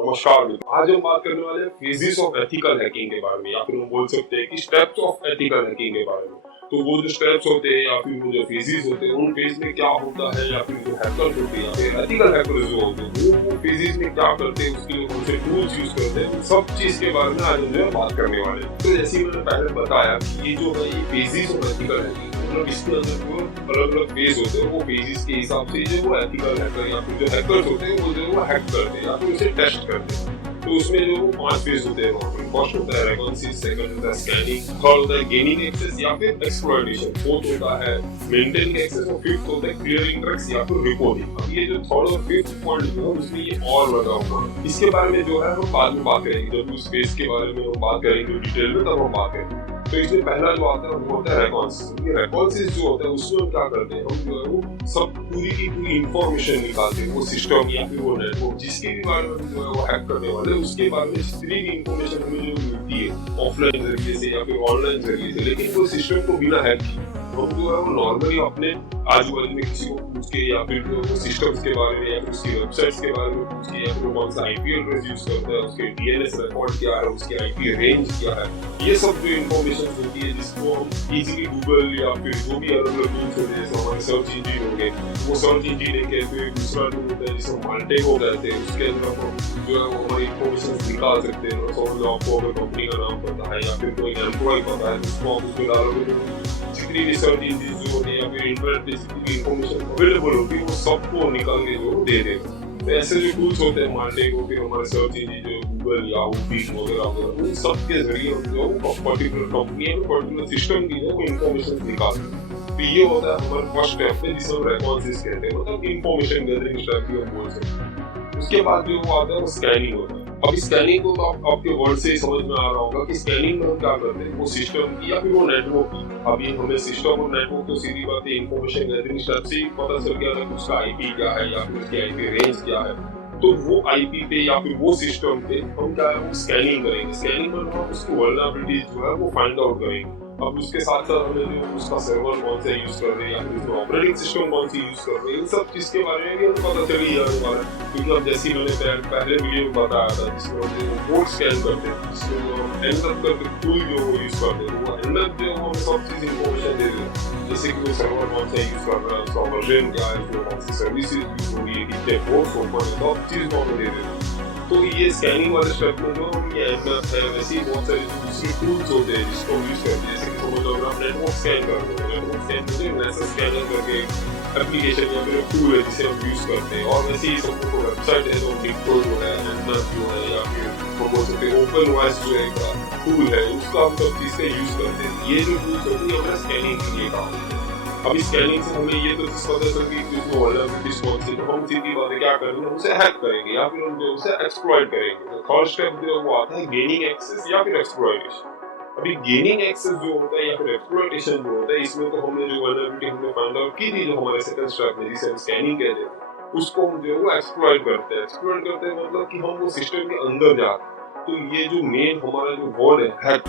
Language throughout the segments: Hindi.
नमस्कार मित्रों, आज हम बात करने वाले हैं फेजेस ऑफ एथिकल हैकिंग के बारे में, या फिर हम बोल सकते हैं कि स्टेप्स ऑफ एथिकल हैकिंग के बारे में। तो वो जो स्टेप्स होते हैं या फिर वो जो फेजेस होते हैं, उन फेज में क्या होता है, या फिर जो हैकर्स होते हैं या फिर एथिकल हैकर्स जो होते हैं वो फेजेस में क्या करते हैं, उसके लिए कौन से टूल्स यूज करते हैं, उन सब चीज के बारे में आज हम जो है बात करने वाले हैं। तो जैसे मैंने पहले बताया कि ये जो है ये फेजेस ऑफ एथिकल हैकिंग, मतलब इसके अंदर जो अलग अलग फेज होते हैं, वो फेजेस के हिसाब से जो वो एथिकल हैकर या फिर जो हैकर्स होते हैं वो जो वो हैक करते हैं या फिर उसे टेस्ट करते हैं। तो उसमें जो वो 5 फेज होते हैं, फर्स्ट होता है रिकॉग्निशन, सेकंड होता है स्कैनिंग, थर्ड होता है गेनिंग एक्सेस या फिर एक्सप्लॉइटेशन, फोर्थ होता है मेंटेनिंग एक्सेस और फिफ्थ होता है क्लियरिंग ट्रैक्स या फिर रिपोर्टिंग। अब ये जो थर्ड और फिफ्थ पॉइंट जो है उसमें ये और लगा हुआ है, इसके बारे में जो है हम बाद में बात करेंगे, जब उस फेज के बारे में हम बात करेंगे डिटेल में तब हम बात करेंगे। तो इसमें पहला जो आता है वो होता है रिकॉग्निशन। ये रिकॉग्निशन जो होता है उसमें हम क्या करते हैं, हम जो है वो सब पूरी की पूरी इंफॉर्मेशन निकालते हैं, वो सिस्टम या फिर वो नेटवर्क जिसके भी बारे में जो है वो हैक करने वाले हैं उसके बारे में जितनी भी इंफॉर्मेशन हमें जो मिलती है ऑफलाइन जरिए से या फिर ऑनलाइन जरिए से, लेकिन वो सिस्टम को बिना हैक किए हम जो है वो नॉर्मली अपने आजू बाजू में किसी को पूछ के या फिर जो सिस्टम्स के बारे में या फिर उसकी वेबसाइट्स के बारे में पूछ के या फिर कौन सा आईपी एड्रेस यूज करता है, उसके डीएनएस रिकॉर्ड क्या है, उसकी आईपी रेंज क्या है, ये सब जो इंफॉर्मेशन होती है जिसको हम इजीली गूगल या फिर जो भी अलग अलग टूल्स होते हैं जैसे हमारे सर्च इंजिन हो गए, वो सर्च इंजिन लेके फिर दूसरा टूल होता है जिसे माल्टे को कहते हैं, उसके अंदर हम जो है वो हमारी इंफॉर्मेशन निकाल सकते हैं। समझ आपको अगर कंपनी का नाम पता है या फिर कोई एम्प्लॉय पता है उसको आप उसमें डालोगे, जितनी भी सर्च इंजिन जो होते हैं या फिर इंटरनेट पे जितनी भी इंफॉर्मेशन अवेलेबल होती है वो सबको निकाल के जो दे देगा। तो ऐसे जो टूल्स होते हैं माल्टे को, फिर हमारे सर्च इंजिन जो गूगल या बिंग वगैरह वगैरह, उन सब के जरिए हम जो पर्टिकुलर कंपनी में पर्टिकुलर सिस्टम की जो इंफॉर्मेशन निकालते हैं। तो ये होता है हमारा फर्स्ट स्टेप है जिसे हम रिकॉग्निशन कहते हैं, मतलब इंफॉर्मेशन गैदरिंग स्टेप भी हम बोल सकते हैं। उसके बाद जो वो आता है वो स्कैनिंग होता है। अब स्कैनिंग को तो आपके वर्ड से ही समझ में आ रहा होगा कि स्कैनिंग में हम क्या करते हैं, वो सिस्टम की या फिर वो नेटवर्क की। अभी हमें सिस्टम और नेटवर्क को सीधी बात है इंफॉर्मेशन गैदरिंग स्टेप से ही पता चल गया था कि उसका आईपी क्या है या फिर उसकी आईपी रेंज क्या है। तो वो आईपी पे या फिर वो सिस्टम पे हम क्या है वो स्कैनिंग करेंगे। स्कैनिंग में हम उसकी वल्नरेबिलिटीज जो है वो फाइंड आउट करेंगे। अब उसके साथ साथ हमें जो उसका सर्वर कौन सा यूज कर रहे हैं या फिर उसका ऑपरेटिंग सिस्टम कौन सी यूज कर रहे हैं, इन सब चीज के बारे में भी हमें पता चल ही जाने वाला है। क्योंकि अब जैसे मैंने पहले वीडियो में बताया था जिसमें हम जो कोड स्कैन करते हैं, जिसमें जो हम एनकैप करके टूल जो वो यूज करते हैं, वो एनकैप जो हम सब चीज इंफॉर्मेशन दे देते हैं, जैसे कि वो सर्वर कौन सा यूज कर रहा है, उसका वर्जन क्या है, उसमें कौन सी सर्विसेज यूज हो रही है, कितने पोर्ट्स ओपन है, सब चीज को हमें दे देते हैं। तो ये स्कैनिंग वाले स्टेप में जो ये एनकैप है, वैसे ही बहुत सारे दूसरे टूल्स होते हैं जिसको हम यूज करते हैं, जैसे कि समझ लो आप नेटवर्क स्कैन करते हो, नेटवर्क स्कैन में नेटवर्क स्कैनर करके एप्लीकेशन या फिर टूल है जिसे हम यूज करते हैं। और वैसे ही सब वेबसाइट है जो टिकटॉक जो है, एनकैप जो है, या फिर हम बोल सकते हैं ओपन वॉइस जो है टूल है, उसका हम सब चीज का यूज करते हैं। ये जो टूल्स होती है हमें स्कैनिंग के लिए काम होते हैं। अभी स्कैनिंग से हमें ये तो पता चल गई कि उसमें वल्नरेबिलिटीज कौन सी, तो हम सीधी बात है क्या करेंगे, हम उसे हैक करेंगे या फिर हम जो उसे एक्सप्लॉइट करेंगे। तो थर्ड स्टेप जो वो आता है गेनिंग एक्सेस या फिर एक्सप्लॉइटेशन। अभी गेनिंग एक्सेस जो होता है या फिर एक्सप्लॉइटेशन जो होता है, इसमें तो हमने जो वल्नरेबिलिटी हमने फाइंड आउट की थी जो हमारे सेकंड स्टेप में जिसे हम स्कैनिंग कहते हैं, उसको हम जो है वो एक्सप्लॉइट करते हैं। एक्सप्लॉइट करते हैं मतलब कि हम वो सिस्टम के अंदर जाते हैं। तो ये जो मेन हमारा जो वर्ड है हैक,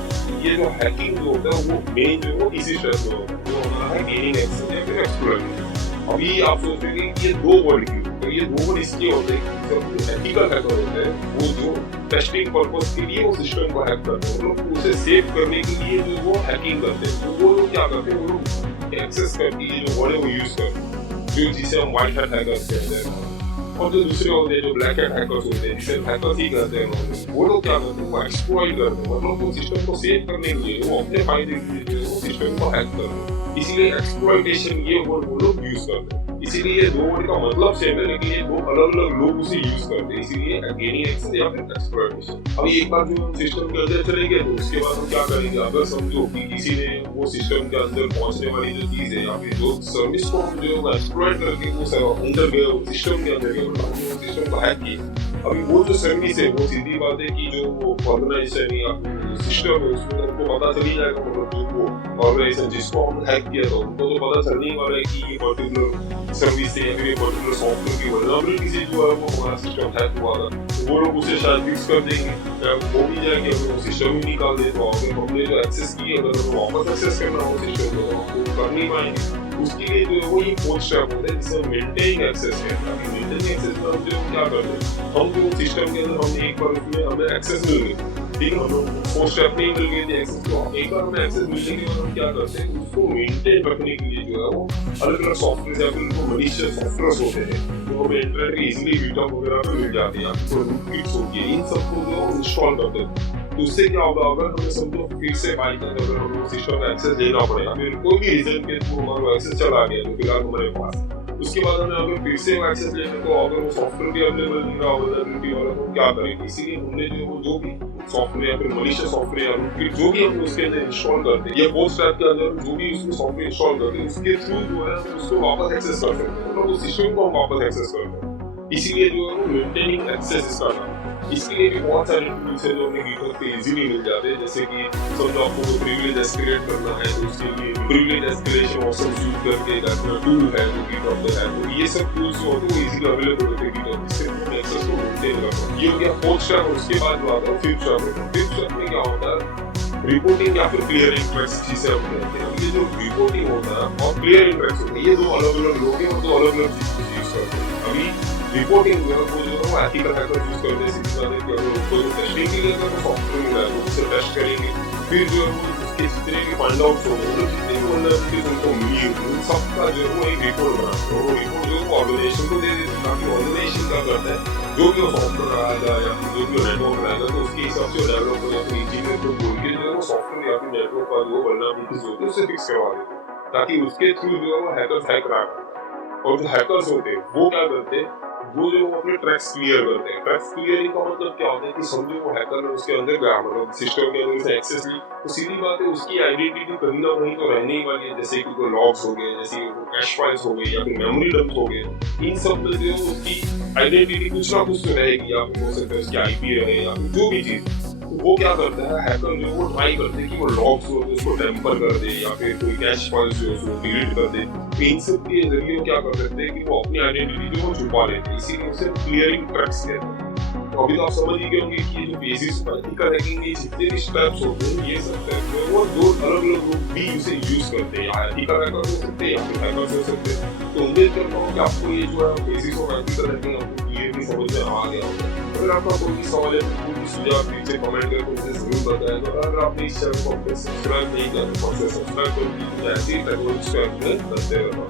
ये जो हैकिंग जो होता है वो मेन जो है वो इसी स्टेप में होता है, जो हमारा है गेनिंग एक्सेस या फिर एक्सप्लॉइटेशन। अभी आप सोच रहे हैं कि ये दो वर्ड क्यों, तो ये दो वर्ड इसलिए होते हैं कि जो एथिकल हैकर होते हैं वो जो टेस्टिंग पर्पस के लिए वो सिस्टम को हैक करते हैं, मतलब उसे सेव करने के लिए जो वो हैकिंग करते हैं, तो वो लोग क्या करते हैं, वो लोग एक्सेस करके ये जो वर्ड है वो यूज करते हैं, जो जिसे हम व्हाइट हैट हैकर्स कहते हैं। और जो दूसरे होते हैं जो ब्लैक हैट हैकर्स होते हैं, जिसे हैकर्स ही कहते हैं, वो लोग क्या करते हैं, वो एक्सप्लॉइट करते हैं, मतलब वो सिस्टम को सेव करने के लिए वो अपने फायदे के लिए वो सिस्टम को हैक करते हैं। इसीलिए एक्सप्लॉइटेशन ये वर्ड वो लोग यूज करते हैं। इसीलिए ये दो वर्ड का मतलब सेम है लेकिन ये दो अलग अलग लोग उसे यूज करते हैं, इसीलिए गेनिंग एक्सेस या फिर एक्सप्लॉइटेशन। अब एक बार जो हम सिस्टम के अंदर चले गए तो उसके बाद हम क्या करेंगे, अगर समझो कि किसी ने वो सिस्टम के अंदर पहुंचने वाली जो चीज है या फिर जो सर्विस को हम जो एक्सप्लॉइट करके वो अंदर गए, वो सिस्टम के अंदर गए, मतलब सिस्टम को हैक किया। अभी वो जो सर्विस है वो सीधी बात है कि जो वो ऑर्गेनाइजेशन या सिस्टम है उसमें हमको पता चल ही जाएगा, मतलब जो वो ऑर्गेनाइजेशन जिसको हम हैक किया था उनको तो पता चलने वाला है कि ये पर्टिकुलर सर्विस से या फिर पर्टिकुलर सॉफ्टवेयर की वल्नरेबिलिटी से जो है वो हमारा सिस्टम हैक हुआ था, वो लोग उसे शायद फिक्स कर देंगे या हो भी जाए कि हमें सिस्टम ही निकाल दे, तो अगर हमने जो एक्सेस की अगर हमें वापस एक्सेस करना हो सिस्टम को तो हम वो कर नहीं पाएंगे। उसके लिए जो है वो ये फोर्थ स्टेप होता है जिसे मेंटेन एक्सेस कहते हैं। मेंटेन एक्सेस में हम जो क्या करते हैं, हम जो सिस्टम के अंदर हमने एक बार उसमें हमें एक्सेस मिल गई, ठीक है, हमें फोर्थ स्टेप नहीं मिल गई थी एक्सेस, तो एक बार हमें एक्सेस मिलने के बाद हम क्या करते हैं, उसको मेंटेन रखने के लिए जो है वो अलग अलग सॉफ्टवेयर या फिर मलिशियस सॉफ्टवेयर होते हैं जो हमें इंटरनेट पे इजीली बीटअप वगैरह पे मिल जाते हैं, आपको रूटकिट्स होती है, इन सबको जो इंस्टॉल करते हैं। तो उससे क्या होगा, अगर हमें समझो फिर से बाई चांस अगर हमें सिस्टम का एक्सेस लेना पड़ेगा, फिर कोई भी रीजन के थ्रू हमारा एक्सेस चला गया तो फिलहाल हमारे पास, उसके बाद हमें अगर फिर से एक्सेस लेने को अगर वो सॉफ्टवेयर भी अवेलेबल नहीं रहा वल्नरेबिलिटी वाला, तो क्या करेंगे, इसीलिए हमने जो भी सॉफ्टवेयर या फिर मलिशियस सॉफ्टवेयर या रूटकिट जो भी हम उसके अंदर इंस्टॉल करते हैं या पोस्ट स्टैक के अंदर जो भी उसमें सॉफ्टवेयर इंस्टॉल करते हैं उसके थ्रू जो है उसको वापस एक्सेस कर सकते हैं, मतलब उस सिस्टम को हम वापस एक्सेस करते हैं। इसीलिए जो है वो मेंटेनिंग एक्सेस इसका नाम। इसके लिए भी बहुत सारे टूल्स हैं जो हमें गिटहब पे इजीली मिल जाते हैं, जैसे कि समझो आपको कोई प्रिविलेज एस्केलेट करना है तो उसके लिए प्रिविलेज एस्केलेशन ऑप्शन यूज करके एक टूल है जो गिटहब पे है, तो ये सब टूल्स जो होते हैं वो इजीली अवेलेबल होते हैं गिटहब, जिससे हम एक्सेस को मेंटेन कर सकते हैं। ये हो गया फोर्थ स्टेप। उसके बाद जो आता है फिफ्थ स्टेप। फिफ्थ स्टेप में क्या होता है, रिपोर्टिंग या फिर क्लियरिंग ट्रैक्स जिसे हम कहते हैं। ये जो रिपोर्टिंग होता है और क्लियरिंग ट्रैक्स होते हैं, ये दो अलग अलग लोग हैं और दो अलग अलग चीजें यूज करते हैं। अभी रिपोर्टिंग जो है वो एथिकल हैकर यूज करते हैं, सीधी बात है कि अगर उसको टेस्टिंग के लिए अगर सॉफ्टवेयर मिला है तो उसे टेस्ट करेंगे, फिर जो है वो उसके जितने भी फाइंड आउट्स होंगे, मतलब जितने भी वल्नरेबिलिटीज उनको मिली होगी उन सबका जो है वो एक रिपोर्ट बनाते हैं, और वो रिपोर्ट जो है वो ऑर्गेनाइजेशन को दे देते हैं, ताकि ऑर्गेनाइजेशन क्या करता है, जो भी वो सॉफ्टवेयर आएगा या फिर जो भी नेटवर्क आएगा तो उसके हिसाब से डेवलपर या फिर इंजीनियर को बोल के जो है वो सॉफ्टवेयर या फिर नेटवर्क का जो वल्नरेबिलिटीज होती है उसे फिक्स करवा देते हैं, ताकि उसके थ्रू जो है वो हैकर्स हैक करा। और जो हैकर्स होते हैं वो क्या करते हैं, वो जो अपने ट्रैक्स क्लियर करते हैं। ट्रैक्स क्लियरिंग का मतलब क्या होता है कि समझो वो हैकर ने उसके अंदर गया, मतलब सिस्टम के अंदर से एक्सेस ली, तो सीधी बात है उसकी आइडेंटिटी कहीं ना कहीं तो रहने ही वाली है, जैसे कि कोई लॉग्स हो गए, जैसे कि कैश फाइल्स हो गई या फिर मेमोरी डंप हो गए, इन सब में जो उसकी आइडेंटिटी कुछ ना कुछ तो रहेगी, या फिर हो सकता है उसकी आईपी रहे या फिर जो भी चीज। वो क्या करता है हैकर जो वो ट्राई करते हैं कि वो लॉग्स हो तो उसको टेम्पर कर दे या फिर कोई कैश फाइल्स जो है उसको डिलीट कर दे। तो इन सब के जरिए वो क्या कर सकते हैं कि वो अपनी आइडेंटिटी जो वो छुपा लेते हैं, इसीलिए उसे क्लियरिंग ट्रैक्स कहते हैं। तो अभी तो आप समझ ही गए होंगे कि ये जो बेसिस पर एथिकल हैकिंग के जितने भी स्टेप्स होते हैं, ये सब स्टेप्स जो वो दो अलग अलग लोग भी इसे यूज करते हैं, या एथिकल हैकर हो सकते हैं या फिर हैकर्स हो सकते हैं। तो उम्मीद करता हूँ कि आपको ये जो है बेसिस ऑफ एथिकल हैकिंग आपको क्लियरली समझ में आ गया होगा। अगर आपका कोई भी सवाल है, कोई भी सुझाव नीचे कमेंट करके मुझे जरूर बताएं। तो अगर आपने इस चैनल को अपने सब्सक्राइब नहीं किया तो सब्सक्राइब कर दीजिए, ऐसी टेक्नोलॉजी करते रहना।